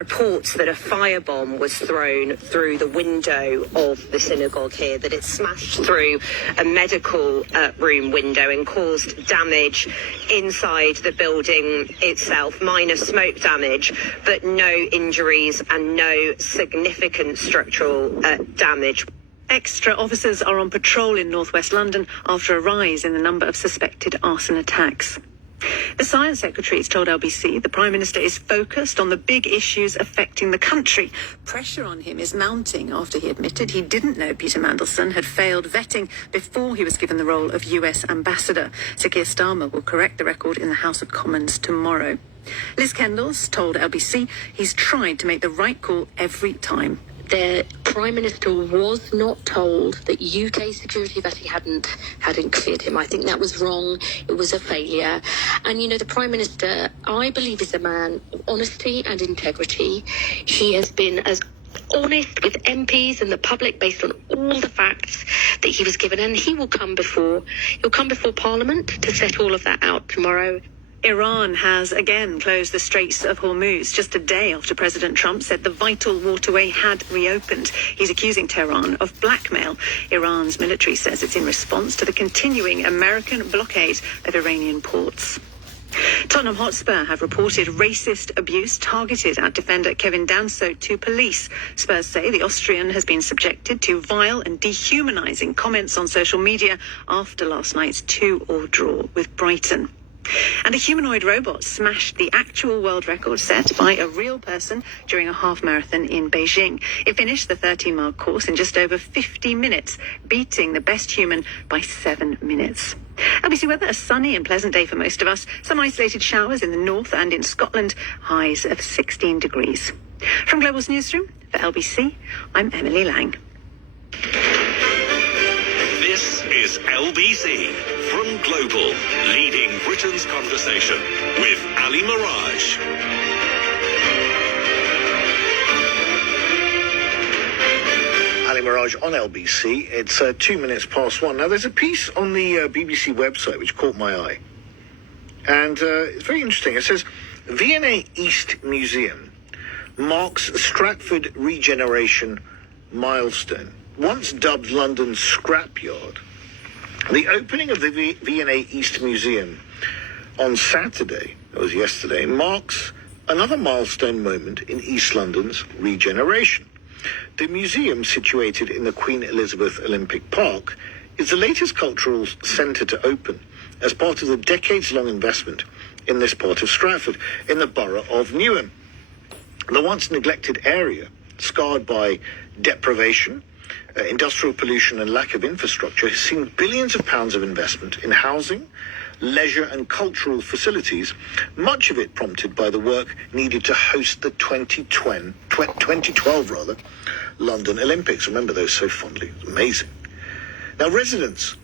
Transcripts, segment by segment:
Reports that a firebomb was thrown through the window of the synagogue here, that it smashed through a medical room window and caused damage inside the building itself, minor smoke damage, but no injuries and no significant structural damage. Extra officers are on patrol in northwest London after a rise in the number of suspected arson attacks. The Science Secretary has told LBC the Prime Minister is focused on the big issues affecting the country. Pressure on him is mounting after he admitted he didn't know Peter Mandelson had failed vetting before he was given the role of US Ambassador. Sir Keir Starmer will correct the record in the House of Commons tomorrow. Liz Kendall's told LBC he's tried to make the right call every time. The Prime Minister was not told that UK security vetting hadn't cleared him. I think that was wrong. It was a failure. And, you know, the Prime Minister, I believe, is a man of honesty and integrity. He has been as honest with MPs and the public based on all the facts that he was given. And he'll come before Parliament to set all of that out tomorrow. Iran has again closed the Straits of Hormuz just a day after President Trump said the vital waterway had reopened. He's accusing Tehran of blackmail. Iran's military says it's in response to the continuing American blockade of Iranian ports. Tottenham Hotspur have reported racist abuse targeted at defender Kevin Danso to police. Spurs say the Austrian has been subjected to vile and dehumanising comments on social media after last night's 2-2 draw with Brighton. And a humanoid robot smashed the actual world record set by a real person during a half marathon in Beijing. It finished the 13-mile course in just over 50 minutes, beating the best human by 7 minutes. LBC weather, a sunny and pleasant day for most of us. Some isolated showers in the north and in Scotland, highs of 16 degrees. From Global's newsroom, for LBC, I'm Emily Lang. This is LBC from Global, leading Britain's conversation with Ali Mirage. Ali Mirage on LBC. It's 2 minutes past 1. Now, there's a piece on the BBC website which caught my eye. And it's very interesting. It says, V&A East Museum marks Stratford regeneration milestone. Once dubbed London's scrapyard, the opening of the V&A East Museum on Saturday, that was yesterday, marks another milestone moment in East London's regeneration. The museum, situated in the Queen Elizabeth Olympic Park, is the latest cultural centre to open as part of the decades-long investment in this part of Stratford, in the borough of Newham. The once neglected area, scarred by deprivation, industrial pollution and lack of infrastructure, has seen billions of pounds of investment in housing, leisure and cultural facilities, much of it prompted by the work needed to host the 2012 London Olympics. Remember those so fondly. It was amazing. Now, residents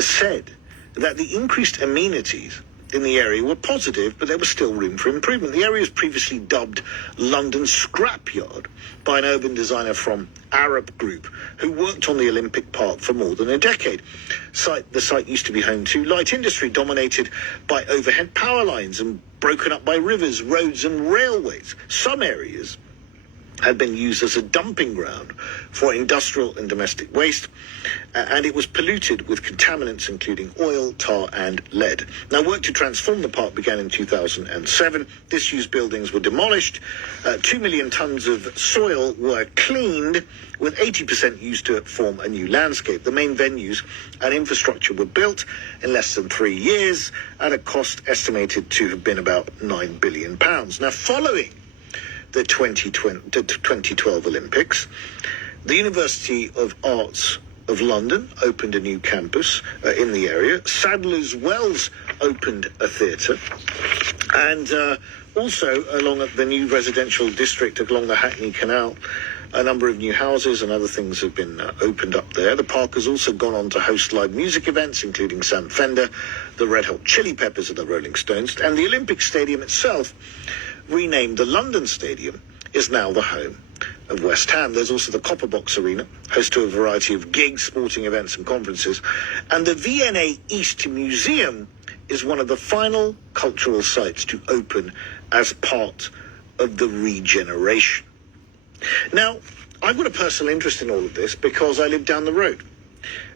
said that the increased amenities in the area were positive, but there was still room for improvement. The area was previously dubbed London's Scrapyard by an urban designer from Arab Group who worked on the Olympic Park for more than a decade. The site used to be home to light industry dominated by overhead power lines and broken up by rivers, roads and railways. Some areas had been used as a dumping ground for industrial and domestic waste, and it was polluted with contaminants including oil, tar and lead. Now, work to transform the park began in 2007. Disused buildings were demolished, 2 million tonnes of soil were cleaned, with 80% used to form a new landscape. The main venues and infrastructure were built in less than 3 years at a cost estimated to have been about £9 billion. Now, following the 2012 Olympics, the University of Arts of London opened a new campus in the area. Sadler's Wells opened a theatre. And also along the new residential district along the Hackney Canal, a number of new houses and other things have been opened up there. The park has also gone on to host live music events, including Sam Fender, the Red Hot Chili Peppers and the Rolling Stones. And the Olympic Stadium itself, renamed the London Stadium, is now the home of West Ham. There's also the Copper Box Arena, host to a variety of gigs, sporting events and conferences. And the V&A East Museum is one of the final cultural sites to open as part of the regeneration. Now, I've got a personal interest in all of this because I live down the road.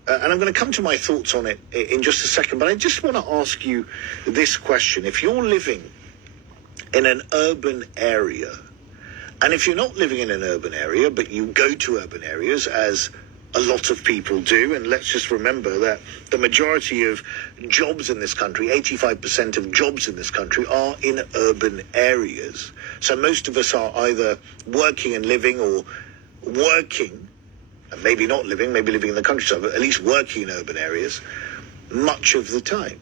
And I'm going to come to my thoughts on it in just a second, but I just want to ask you this question. If you're living in an urban area, and if you're not living in an urban area, but you go to urban areas, as a lot of people do, and let's just remember that the majority of jobs in this country, 85% of jobs in this country, are in urban areas. So most of us are either working and living, or working, and maybe not living, maybe living in the countryside, but at least working in urban areas much of the time.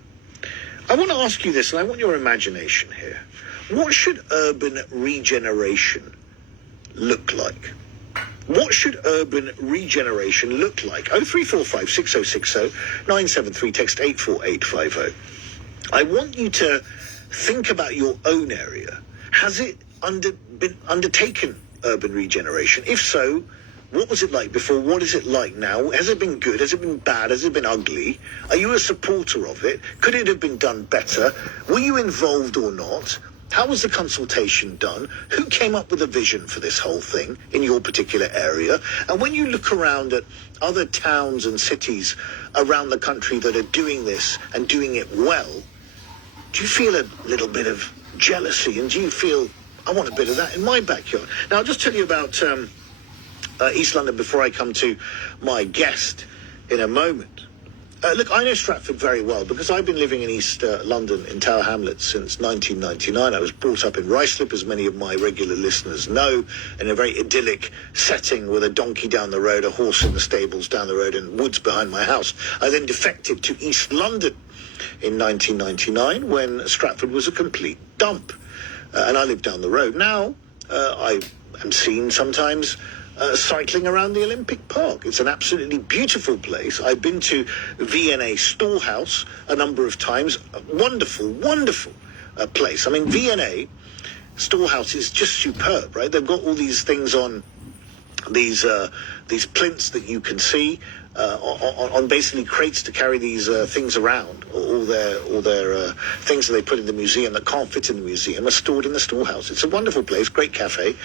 I want to ask you this, and I want your imagination here. What should urban regeneration look like? What should urban regeneration look like? 0345 6060 973, text 84850. I want you to think about your own area. Has it been undertaken urban regeneration? If so, what was it like before? What is it like now? Has it been good? Has it been bad? Has it been ugly? Are you a supporter of it? Could it have been done better? Were you involved or not? How was the consultation done? Who came up with a vision for this whole thing in your particular area? And when you look around at other towns and cities around the country that are doing this and doing it well, do you feel a little bit of jealousy? And do you feel, I want a bit of that in my backyard? Now, I'll just tell you about East London before I come to my guest in a moment. Look, I know Stratford very well because I've been living in East London in Tower Hamlets since 1999. I was brought up in Ruislip, as many of my regular listeners know, in a very idyllic setting with a donkey down the road, a horse in the stables down the road, and woods behind my house. I then defected to East London in 1999 when Stratford was a complete dump. And I live down the road. Now, I am seen sometimes cycling around the Olympic Park. It's an absolutely beautiful place. I've been to V&A Storehouse a number of times. A wonderful, wonderful place. I mean, V&A Storehouse is just superb, right? They've got all these things on these plinths that you can see on basically crates to carry these things around. All their things that they put in the museum that can't fit in the museum are stored in the storehouse. It's a wonderful place, great cafe.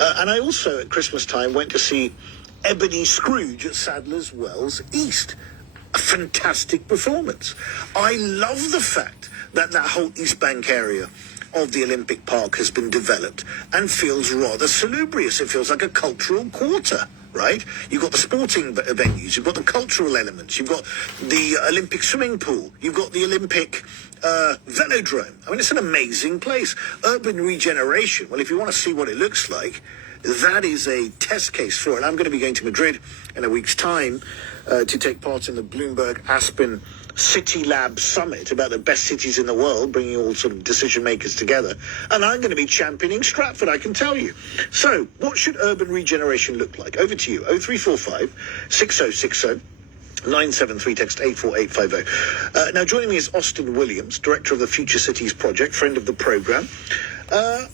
And I also, at Christmas time, went to see Ebony Scrooge at Sadler's Wells East. A fantastic performance. I love the fact that whole East Bank area of the Olympic Park has been developed and feels rather salubrious. It feels like a cultural quarter, right? You've got the sporting venues, you've got the cultural elements, you've got the Olympic swimming pool, you've got the Olympic velodrome. I mean, it's an amazing place. Urban regeneration, well, if you want to see what it looks like, that is a test case for it. I'm going to be going to Madrid in a week's time to take part in the Bloomberg Aspen City Lab Summit about the best cities in the world, bringing all sort of decision makers together. And I'm going to be championing Stratford, I can tell you. So, what should urban regeneration look like? Over to you. 0345 6060 973, text 84850. Now, joining me is Austin Williams, Director of the Future Cities Project, friend of the programme.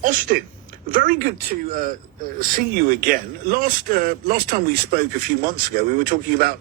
Austin, very good to see you again. Last time we spoke a few months ago, we were talking about